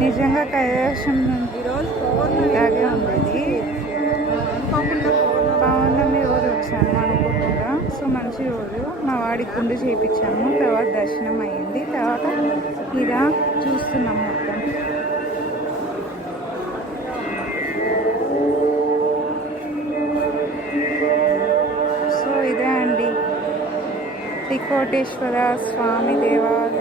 నిజంగా కైలాసం ఇలాగే ఉంది. పౌర్ణమి రోజు వచ్చాను అనుకోకుండా. సో మంచి రోజు మా వాడికి కుండు చేయించాము. తర్వాత దర్శనం అయ్యింది. తర్వాత ఇలా చూస్తున్నాం మొత్తం. సో ఇదే అండి శ్రీ కోటేశ్వర స్వామి దేవాలయం.